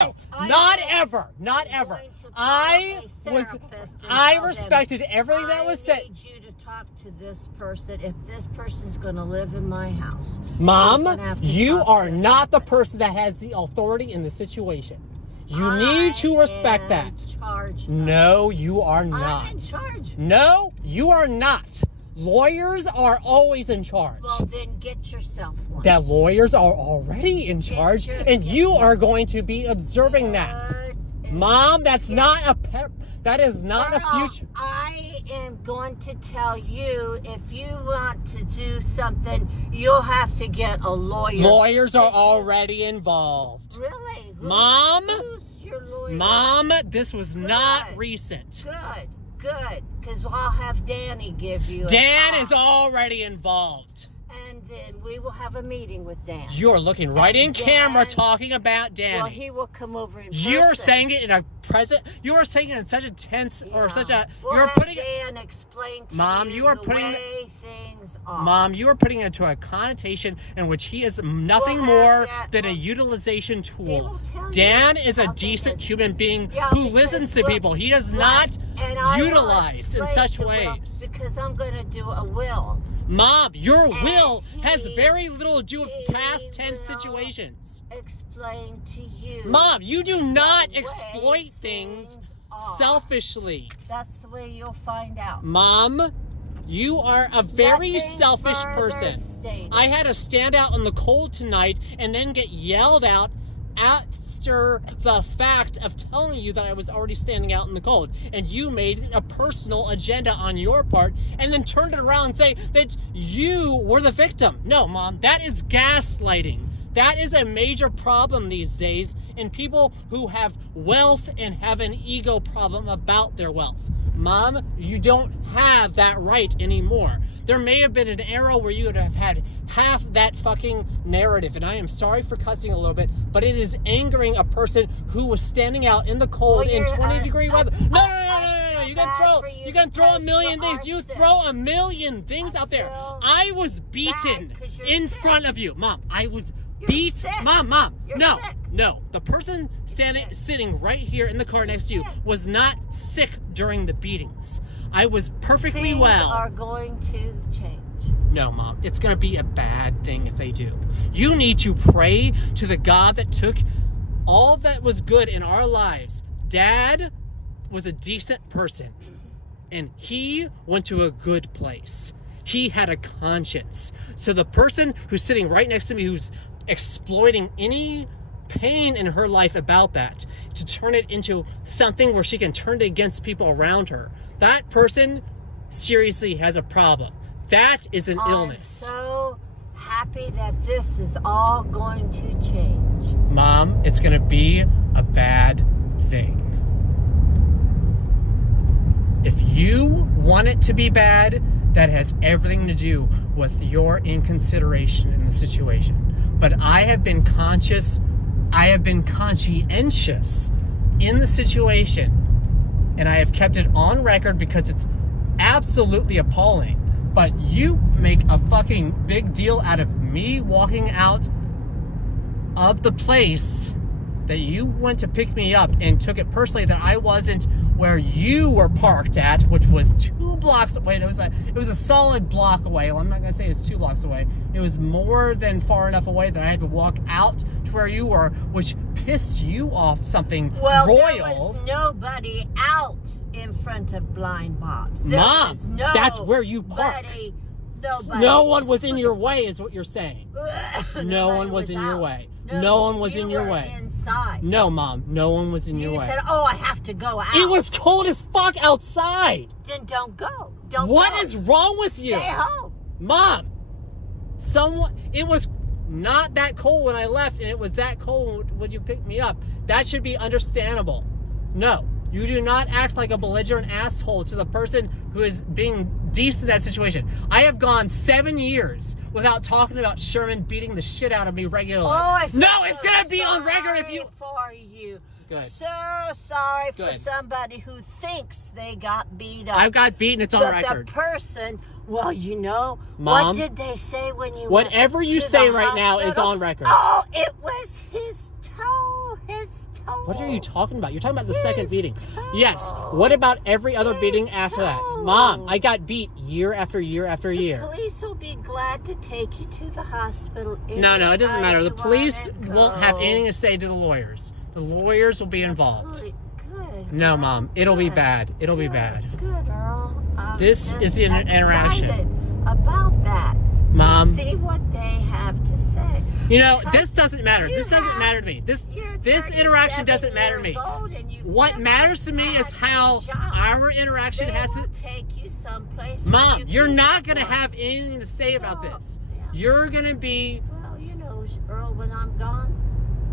Not ever. Not ever. I respected everything that was said. I need you to talk to this person if this person's going to live in my house. Mom, you are not the person that has the authority in the situation. You need to respect that. No, you are not. I'm in charge. No, you are not. Lawyers are always in charge. Well, then get yourself one. That lawyers are already in charge, and you are going to be observing that. Mom, that's not a that is not a future. I am going to tell you, if you want to do something, you'll have to get a lawyer. Lawyers are already involved. Really? Mom, who's your lawyer? Mom, this was not recent. Good, because I'll have Danny give you Dan is already involved. And then we will have a meeting with Dan. You're looking right in camera talking about Danny. Well, he will come over in person. You're saying it in a present. You are saying it in such a tense or such a. We'll you're have putting. Dan explain to Mom, you are the putting. way things are. Mom, you are putting it into a connotation in which he is nothing more than a utilization tool. Dan is a decent human being who listens to people. He does not utilize in such ways. Because I'm going to do a will. Mom, your will has very little to do with past tense situations. Explain to you. Mom, you do not exploit things selfishly. That's the way you'll find out. Mom, you are a very selfish person. I had to stand out in the cold tonight and then get yelled out after the fact of telling you that I was already standing out in the cold, and you made a personal agenda on your part and then turned it around and say that you were the victim. No, Mom, that is gaslighting. That is a major problem these days in people who have wealth and have an ego problem about their wealth. Mom, you don't have that right anymore. There may have been an era where you would have had half that fucking narrative, and I am sorry for cussing a little bit, but it is angering a person who was standing out in the cold in 20-degree weather. No. You can throw a million things. You throw a million things out there. I was beaten in front of you. Mom, I was beat. Mom. No. The person sitting right here in the car next to you was not sick during the beatings. I was perfectly well. Things are going to change. No, Mom. It's going to be a bad thing if they do. You need to pray to the God that took all that was good in our lives. Dad was a decent person, and he went to a good place. He had a conscience. So the person who's sitting right next to me, who's exploiting any pain in her life about that, to turn it into something where she can turn it against people around her, that person seriously has a problem. That is an illness. I'm so happy that this is all going to change. Mom, it's going to be a bad thing. If you want it to be bad, that has everything to do with your inconsideration in the situation. But I have been conscientious in the situation, and I have kept it on record because it's absolutely appalling. But you make a fucking big deal out of me walking out of the place that you went to pick me up and took it personally that I wasn't where you were parked at, which was 2 blocks away. And it was a solid block away. Well, I'm not gonna say it's 2 blocks away. It was more than far enough away that I had to walk out to where you were, which pissed you off something royal. There was nobody out in front of Blind Bob's. Mom, that's where you park. No one was in your way, is what you're saying. No one was in your way. No one was in your way. Inside. No, Mom. No one was in your way. You said, I have to go out. It was cold as fuck outside. Then don't go. What is wrong with you? Stay home. Mom, it was not that cold when I left, and it was that cold when you picked me up. That should be understandable. No, you do not act like a belligerent asshole to the person who is being decent in that situation. I have gone 7 years without talking about Sherman beating the shit out of me regularly. It's gonna be on record if you. For you. Good. So sorry for somebody who thinks they got beat up. I got beaten. It's on record. The person. Well, Mom, what did they say when you whatever went you to say the right now hospital? is on record. Oh, it was his toe His toe. What are you talking about? You're talking about the second beating. toe. Yes. What about every other beating His after that? toe. Mom, I got beat year after year after The year. police will be glad to take you to the hospital. No, it doesn't anytime matter. The you police wanna won't have go. anything to say to the lawyers. The lawyers will be involved. Good. No, Earl. Mom. It'll be Good. bad. It'll be Good. bad. Good, Earl. I'm This just is the interaction. excited about that. Mom. To see what they have to say. You know, Because this doesn't matter. you This doesn't have- matter to me. This You're interaction 37 doesn't matter to me. years old and you've What never matters to me is had how a job. our interaction They has will to... take you someplace where Mom, you you're can not get going to one. have anything to say about Well, this. yeah. You're going to be... Well, you know, Earl, when I'm gone.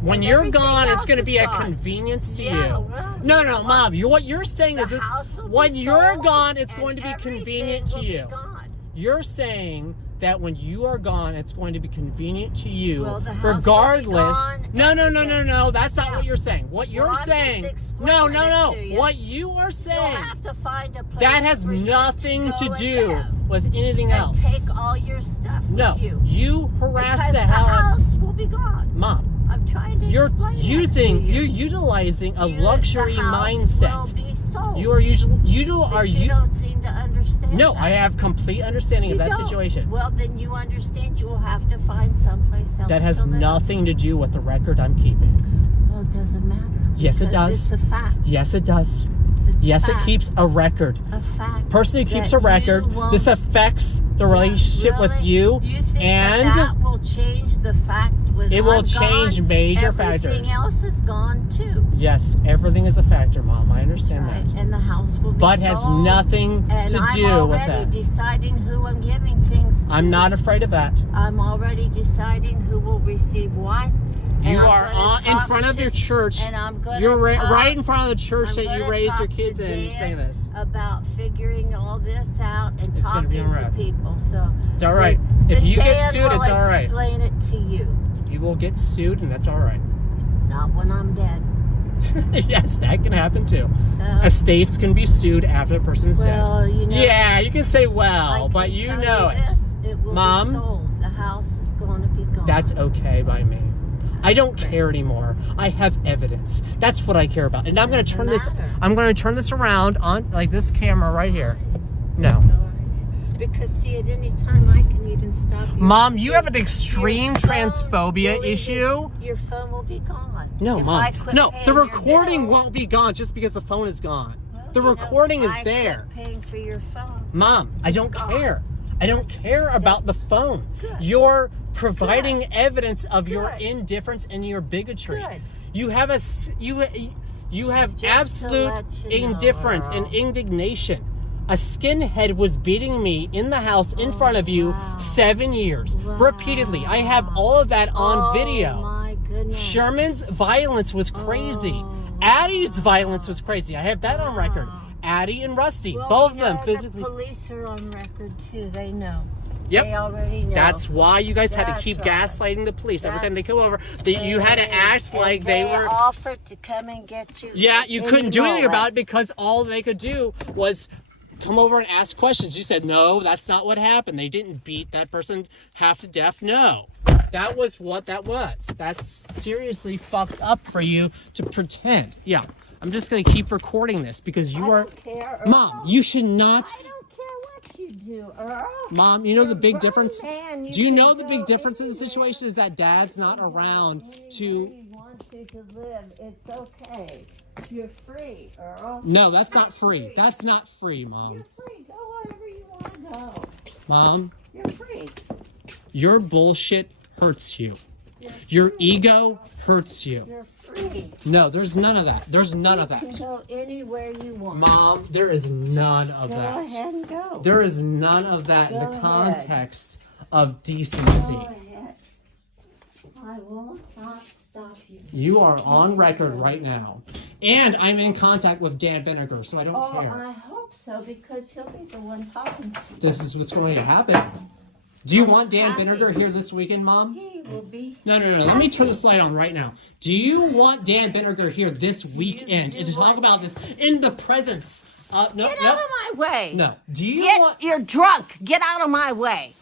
When and you're everything gone, it's else going to is be a gone. convenience to Yeah, you. well, No, you know Mom. What you're saying The is house will when be you're sold gone, it's and going to be everything convenient to will be you. gone. You're saying that when you are gone, it's going to be convenient to you, Well, the house will be regardless. gone, No. everything. That's not Yeah. what you're saying. What you're Well, I'm just saying. explaining No. it to you. What you are You'll saying. have to find a place That has for you nothing go to and do live with anything and else. take all your stuff No, with you. you harass Because the hell out. house will be gone. Mom, I'm trying to you're explain you're that to you. utilizing a You- luxury the house mindset. Will be sold. You are usually But you don't seem to understand. No, that. I have complete understanding of You that don't. situation. Well, then you understand you will have to find someplace else. That has to live. nothing to do with the record I'm keeping. Well, it doesn't matter. Yes, it because does. It's a fact. Yes, it does. It's a Yes, it fact. keeps a record. A fact. Person who keeps that a record, you won't- this affects the relationship with Really? you, You think and that will change the fact when it will I'm change gone, major everything factors. else is gone too. yes, everything is a factor, Mom. I understand Right. that. And the house will be But has sold, nothing and to I'm do with already that. deciding who I'm giving things to. I'm not afraid of that. I'm already deciding who will receive what. and You I'm are gonna in talk front of to- your church. And I'm going You're to right in front of the church I'm that you gonna raise your talk kids to in. You're Dan saying this. about figuring all this out and It's gonna be talking all right. to people. So It's all right. If then you get Dan sued, will it's all right. Explain it to you. You will get sued, and that's all right. Not when I'm dead. Yes, that can happen too. Uh, Estates can be sued after the person's well, dead. you know. Yeah, you can say I well, can but you tell know it. This, it will Mom? be sold. The house is going to be gone. That's okay by me. I don't care anymore. I have evidence. That's what I care about. And I'm going to Doesn't turn this. matter. I'm going to turn this around on like this camera right here. No, Because see, at any time I can even stop you. Mom, you Your- have an extreme your phone transphobia will issue. Your phone will be gone. No, If Mom. I quit No, paying the your recording bill, won't be gone just because the phone is gone. well, The you know, recording is I quit there. Paying for your phone. Mom, I It's don't gone. care. I don't care about the phone. Good. You're providing evidence of your Good. indifference and your bigotry. Good. You have you have Just to absolute let you know, indifference and Earl. indignation. A skinhead was beating me in the house in front of you wow. 7 years, Wow. repeatedly. I have all of that on Oh, video. my goodness. Sherman's violence was crazy. Oh, Addie's violence was crazy. I have that on record. Wow. Addie and Rusty, Well, both of you them know, physically. The police are on record too. They know. Yep. They already know. That's why you guys had to That's keep right. gaslighting the police every time they That's- come over. That you had to act And like they they were. offered to come and get you. Yeah, you any couldn't do anything moment. about it because all they could do was come over and ask questions. You said, no, that's not what happened. They didn't beat that person half to death. No. That was what that was. That's seriously fucked up for you to pretend. Yeah. I'm just going to keep recording this because you I are. don't care, Mom, Earl. you should not. I don't care what you do, Earl. Mom, you know You're the a big grown difference? man. Do you can know the go big difference in the anywhere situation is that Dad's not around Anywhere to. you want to live. It's okay. You're free, Earl. No, that's not free. That's not free, Mom. You're free. Go wherever you want to go. Mom, You're free. your bullshit hurts you. Your ego hurts you. You're free. No, there's none of that. There's none of You can that. go anywhere you want. Mom, there is none of Go that. ahead and go. There is none of that in Go the ahead. context of decency. Go ahead. I will not stop you. You are on record right now. And I'm in contact with Dan Vinegar, so I don't Oh, care. I hope so, because he'll be the one talking to you. This is what's going to happen. Do you want Dan happy. Vinegar here this weekend, Mom? He will be. No. Let me turn this light on right now. Do you want Dan Vinegar here this weekend do and to talk what? about this in the presence of... No, Get no, out of my way. no. Do you Get, want... you're drunk. Get out of my way.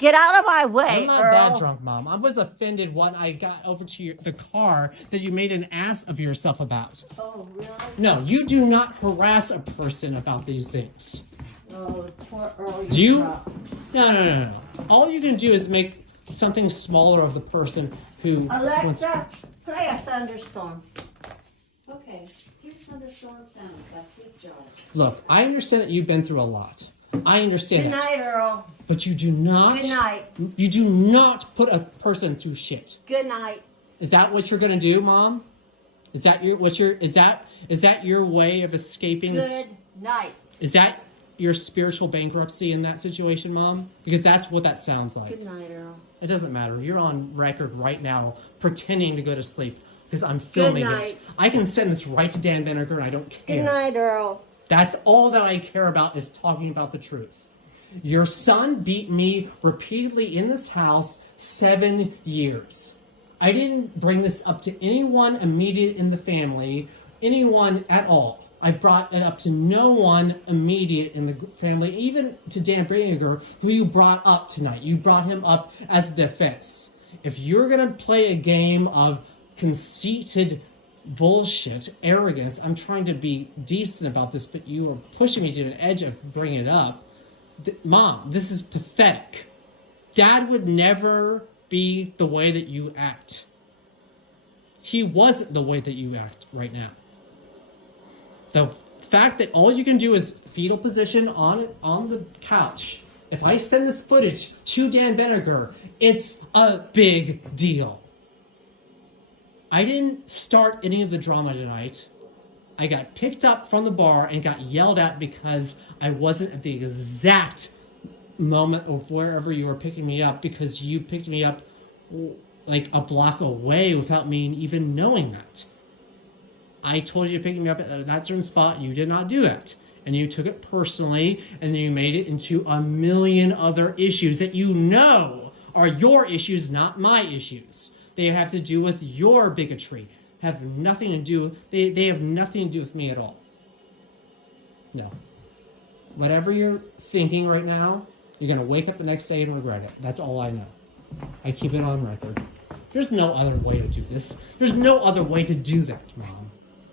Get out of my way, I'm not Earl. that drunk, Mom. I was offended when I got over to the car that you made an ass of yourself about. Oh, really? No, you do not harass a person about these things. Oh, poor Earl. Do you? No. All you can do is make something smaller of the person who... Alexa, play a thunderstorm. Okay, here's thunderstorm sound. That's with Joe. Look, I understand that you've been through a lot. I understand Good that. night, Earl. But you do not... Good night. You do not put a person through shit. Good night. Is that what you're gonna do, Mom? Is that your way of escaping this? Good night. Is that your spiritual bankruptcy in that situation, Mom? Because that's what that sounds like. Good night, Earl. It doesn't matter. You're on record right now pretending to go to sleep because I'm filming it. I can send this right to Dan Benegar and I don't care. Good night, Earl. That's all that I care about is talking about the truth. Your son beat me repeatedly in this house 7 years. I didn't bring this up to anyone immediate in the family, anyone at all. I brought it up to no one immediate in the family, even to Dan Benegar, who you brought up tonight. You brought him up as a defense. If you're going to play a game of conceited bullshit, arrogance, I'm trying to be decent about this, but you are pushing me to an edge of bringing it up. Mom, this is pathetic. Dad would never be the way that you act. He wasn't the way that you act right now. The fact that all you can do is fetal position on the couch. If I send this footage to Dan Benegar, it's a big deal. I didn't start any of the drama tonight. I got picked up from the bar and got yelled at because I wasn't at the exact moment of wherever you were picking me up, because you picked me up like a block away without me even knowing that. I told you to pick me up at that certain spot. You did not do that. And you took it personally, and then you made it into a million other issues that you know are your issues, not my issues. They have to do with your bigotry. Have nothing to do, they have nothing to do with me at all. No. Whatever you're thinking right now, you're going to wake up the next day and regret it. That's all I know. I keep it on record. There's no other way to do this. There's no other way to do that, Mom.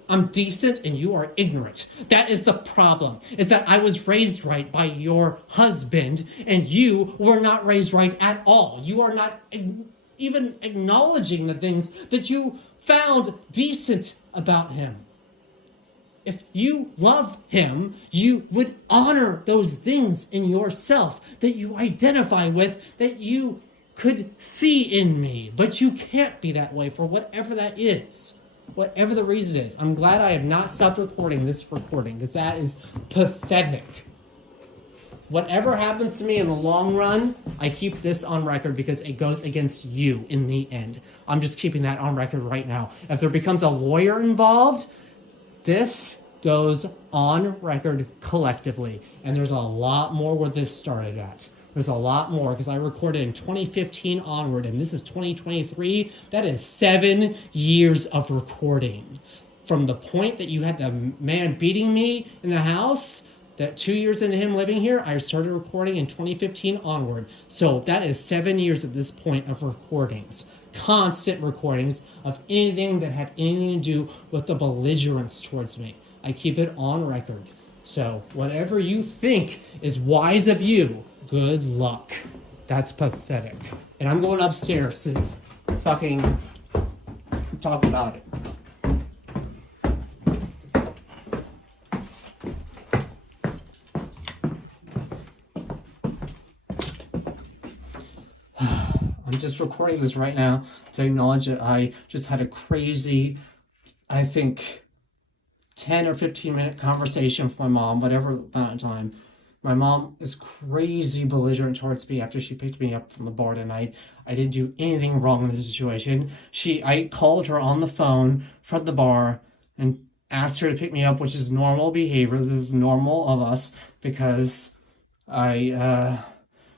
I'm decent and you are ignorant. That is the problem. It's that I was raised right by your husband and you were not raised right at all. You are not even acknowledging the things that you found decent about him. If you love him, you would honor those things in yourself that you identify with, that you could see in me. But you can't be that way for whatever that is. Whatever the reason is. I'm glad I have not stopped recording this recording, because that is pathetic. Whatever happens to me in the long run, I keep this on record because it goes against you in the end. I'm just keeping that on record right now. If there becomes a lawyer involved, this goes on record collectively. And there's a lot more where this started at. There's a lot more, because I recorded in 2015 onward, and this is 2023. That is 7 years of recording. From the point that you had the man beating me in the house, that 2 years into him living here, I started recording in 2015 onward. So that is 7 years at this point of recordings. Constant recordings of anything that had anything to do with the belligerence towards me. I keep it on record. So whatever you think is wise of you, good luck. That's pathetic. And I'm going upstairs to fucking talk about it. I'm just recording this right now to acknowledge that I just had a crazy, I think, 10 or 15 minute conversation with my mom, whatever amount of time. My mom is crazy belligerent towards me after she picked me up from the bar tonight. I didn't do anything wrong in this situation. I called her on the phone from the bar and asked her to pick me up, which is normal behavior. This is normal of us, because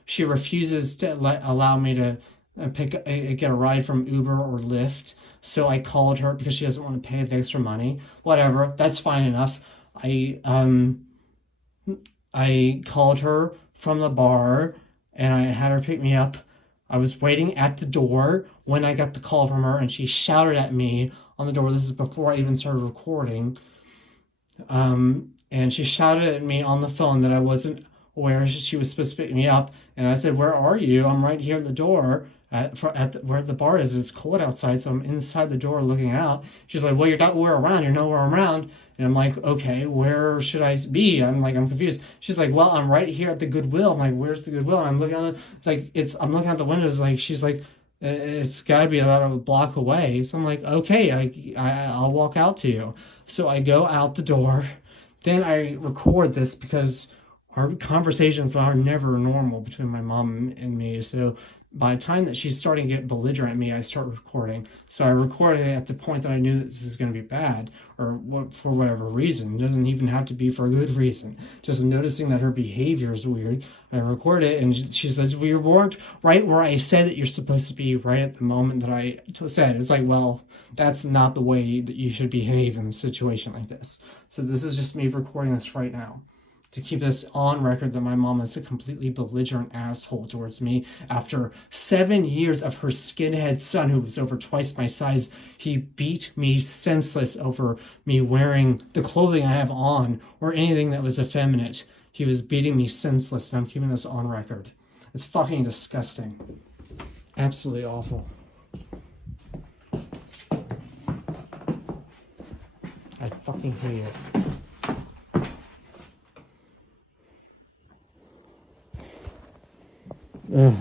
she refuses to allow me to get a ride from Uber or Lyft. So I called her because she doesn't want to pay the extra money. Whatever, that's fine enough. I called her from the bar and I had her pick me up. I was waiting at the door when I got the call from her, and she shouted at me on the door. This is before I even started recording. And she shouted at me on the phone that I wasn't aware she was supposed to pick me up. And I said, "Where are you?" "I'm right here at the door where the bar is. It's cold outside, so I'm inside the door looking out." She's like, "Well, you're nowhere around. You're nowhere around." And I'm like, "Okay, where should I be?" I'm confused. She's like, "Well, I'm right here at the Goodwill." I'm like, "Where's the Goodwill?" And I'm looking on I'm looking out the windows. Like, she's like, "It's got to be about a block away." So I'm like, "Okay, I'll walk out to you." So I go out the door. Then I record this because our conversations are never normal between my mom and me. So by the time that she's starting to get belligerent at me, I start recording. So I recorded it at the point that I knew that this is going to be bad, or for whatever reason. It doesn't even have to be for a good reason. Just noticing that her behavior is weird. I record it, and she says, "We weren't right where I said that you're supposed to be right at the moment that I said." It's like, well, that's not the way that you should behave in a situation like this. So this is just me recording this right now, to keep this on record that my mom is a completely belligerent asshole towards me. After 7 years of her skinhead son, who was over twice my size, he beat me senseless over me wearing the clothing I have on or anything that was effeminate. He was beating me senseless, and I'm keeping this on record. It's fucking disgusting. Absolutely awful. I fucking hate it. Ugh.